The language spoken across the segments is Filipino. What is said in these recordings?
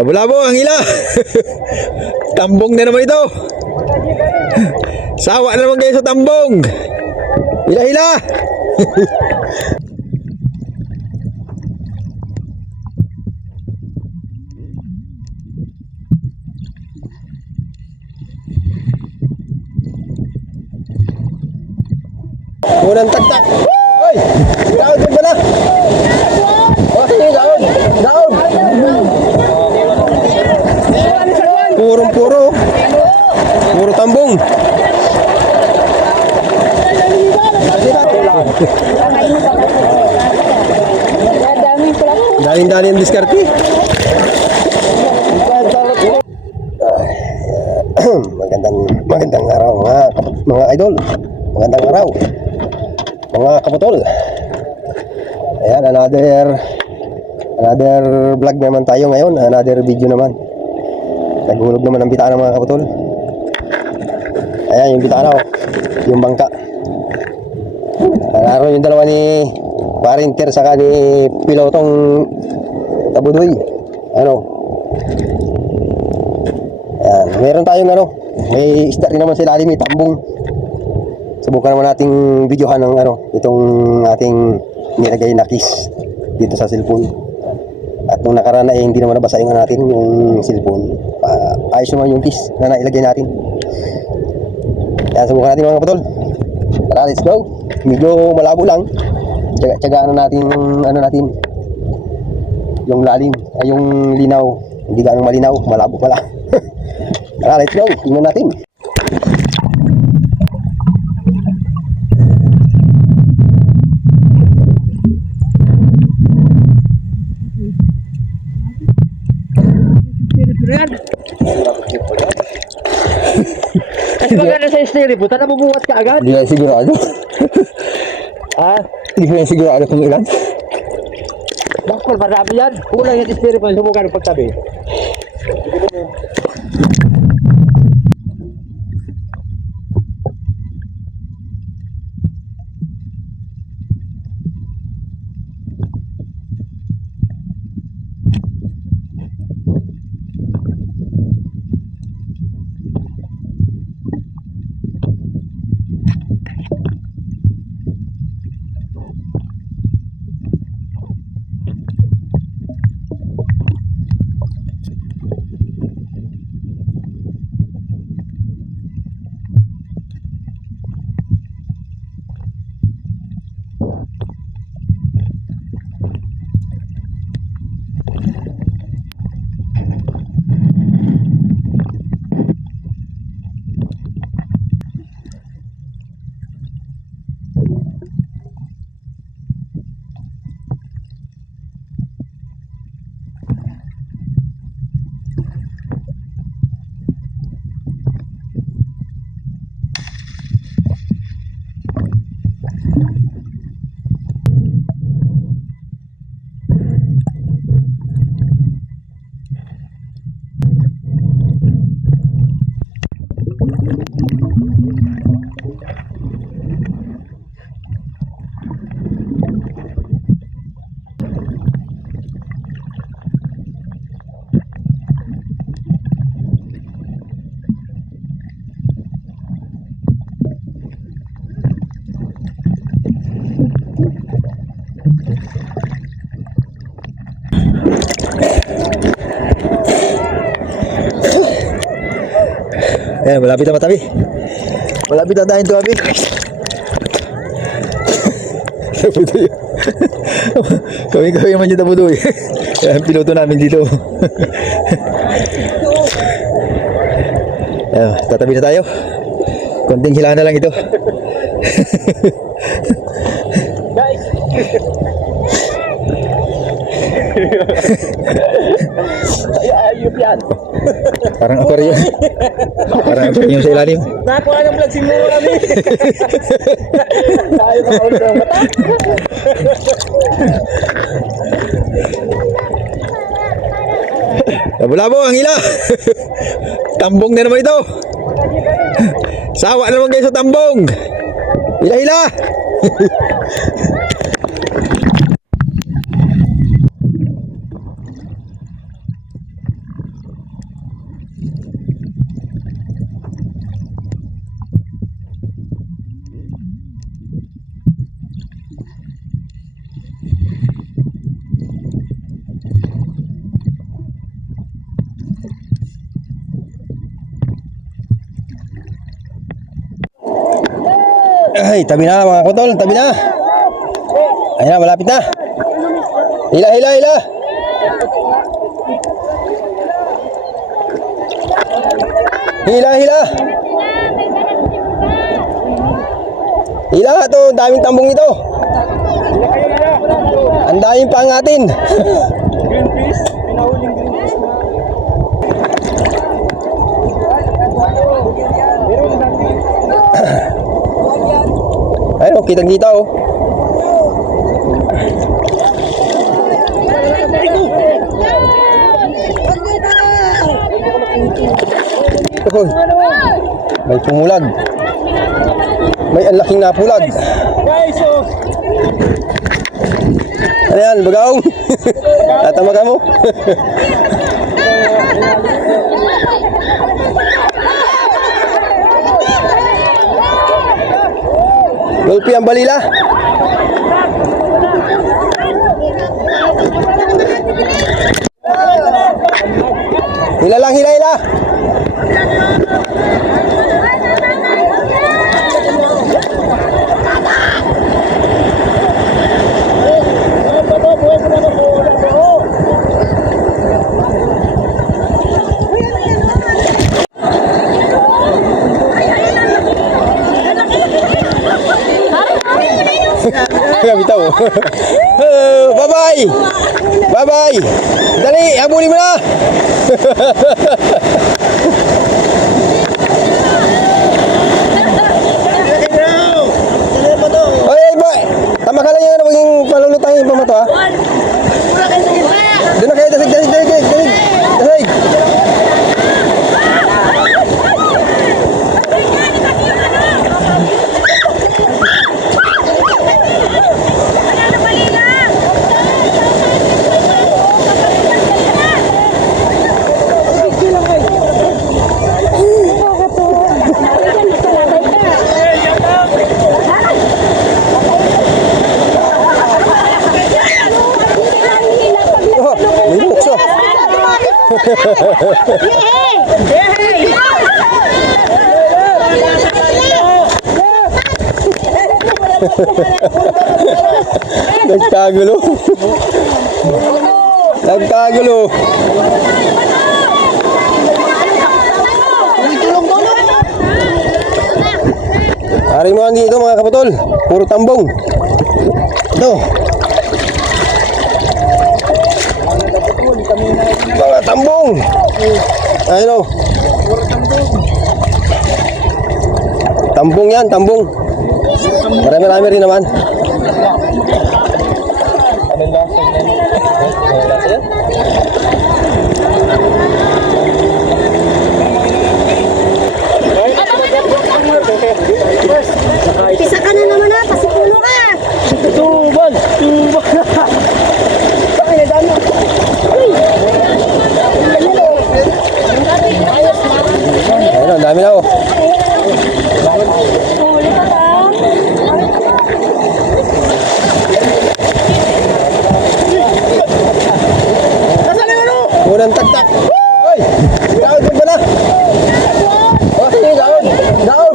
Labo-labo ang hila. Tambong na naman ito. Sawa na naman kayo sa tambong. Hila-hila. Unang tagtak. Hoy! Daon din ba na? O sige, daon. Daon. Puro. Puro tambong. Dami ang diskarte. Magandang araw mga idol. Magandang araw mga kaputol. Ayan, another vlog naman tayo ngayon. Another video naman. Naghulog naman ang bitaan ng mga kaputol. Ayan yung bitaan, yung bangka. Naroon yung dalawa ni Parinter saka ni pilotong Tabudoy. Ayan, meron tayong may isda rin naman sa ilalim, may tambong. Subukan naman nating videohan ng itong ating nilagay na kiss dito sa cellphone. At nung nakaraan hindi naman nabasa natin yung cellphone. Ayos naman yung kiss na nailagay natin. Kaya subukan natin mga kapatol. Tara, let's go. Medyo malabo lang. Tsagaan natin natin yung lalim, yung linaw. Hindi ganong malinaw, malabo pala. Tara, let's go. Tingnan natin. Kasi maganda sa stereo, puta nabubuhat ka agad. Hindi na sigurado. Hindi na sigurado kung ilan. Bakol, marami yan. Kulang yung stereo pa, sumukan ng pagtabi. Ayan, malapit na matabi. Malapit na tayo tuwabi. Tabudoy. Kami naman yung Tabudoy. Ayan, piloto namin dito. Ayan, tatabi na tayo. Konting hilaan na lang ito. Guys! Ayop yan. Parang aquarium. Parang aquarium sa ilalim. Nakuha ng vlog siguro kami. Tayo pa ulit ang mata. Labo-labo ang hila. Tambong na naman ito. Sawa na naman kayo sa tambong. Hila-hila. Ay, tabi na mga kapatol, tabi na. Ayan na, malapit na. Hila, hila, hila. Hila, hila. Hila nga to, daming tambong ito. Ang daming pangatin. Greenpeace, pinahuling Greenpeace na. Ayun, kitang kita oh. Uy, may pumulag. May ang laking napulag. Guys, so, Ano yan, bagaong? Tatama ka mo? Gulpi ang balila. Hila lang, hila, hila. Bitaw. Bye-bye. Bye-bye. Dali, habulin mo na. Oy, boy. Tama ka lang yan. Huwag yung palulutang yung pamato, ha? Doon na kayo. Dasig, dasig, dasig, dasig. Dasig. May bukso. Nagkagulo. Nagkagulo. Ari mo dito mga kapatol. Puro tambong. Ito. Mga tambong. Ayun o. Tambong yan, tambong. Marami-rami rin naman. Pisa ka na naman ha, pasipulo ka. tubal, tubal. Ay, dami. Ayun, ang dami na oh. Huli ka ba? Unang tagtak. Oy! Daon mo na. Oh, sige, daon. Daon.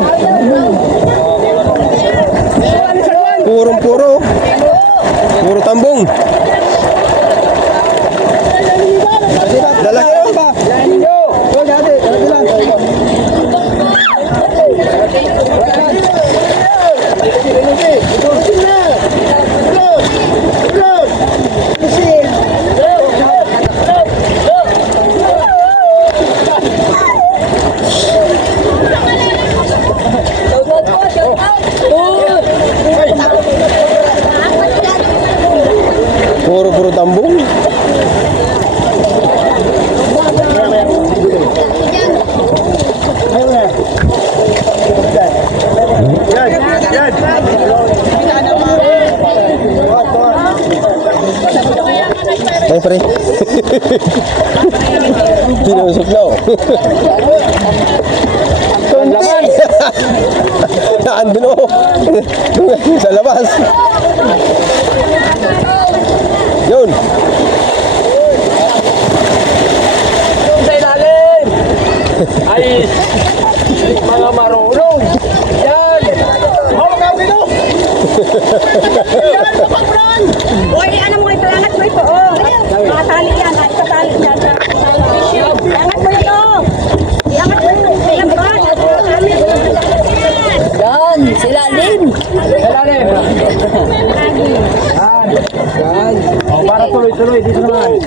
Puro. Puro tambong. Lalaki oh. Puro tambong. Ay, pre. Kinusok na oh. Naandun oh. Sa labas. Yun. Sa ilalim. Ay, mga marunong. Yan. Hawak ka dito. Uy, ano mo ito? Angat mo ito. Oh. Makatali yan. Ikatali yan. Angat mo ito. Iangat mo ito. Yan, sila din. Ilalim. Yan. Oh, para tuloy-tuloy dito naman.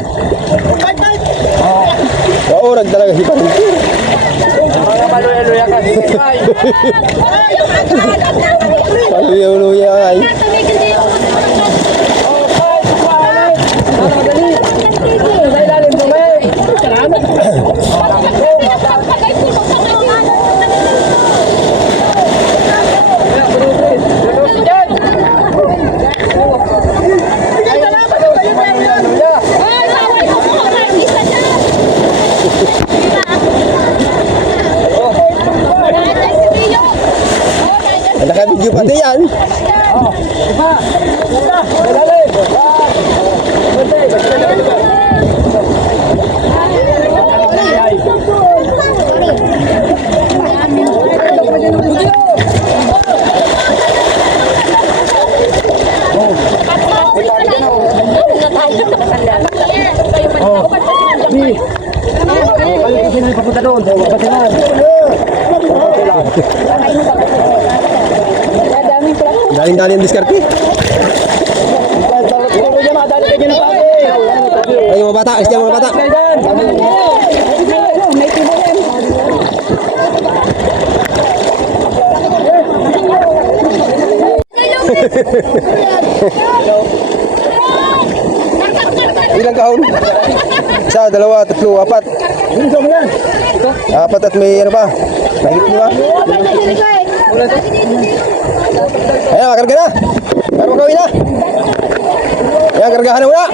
Oo, nagdalaga si Parin. Mga maluya-luya ka. Ay. Paluya-luya ay. Sa ilalim mo, may. Naka-video pati yan. Papunta doon. Papunta Daling-daling diskarte. Ay, mga bata. Alis dyan, mga bata. Ilang kahon? Isa, dalawa, tatlo, apat. Apat at may ano pa? Mahigit di ba? Ayan, makarga na. Para magawin na. Ayan, kargahan na muna.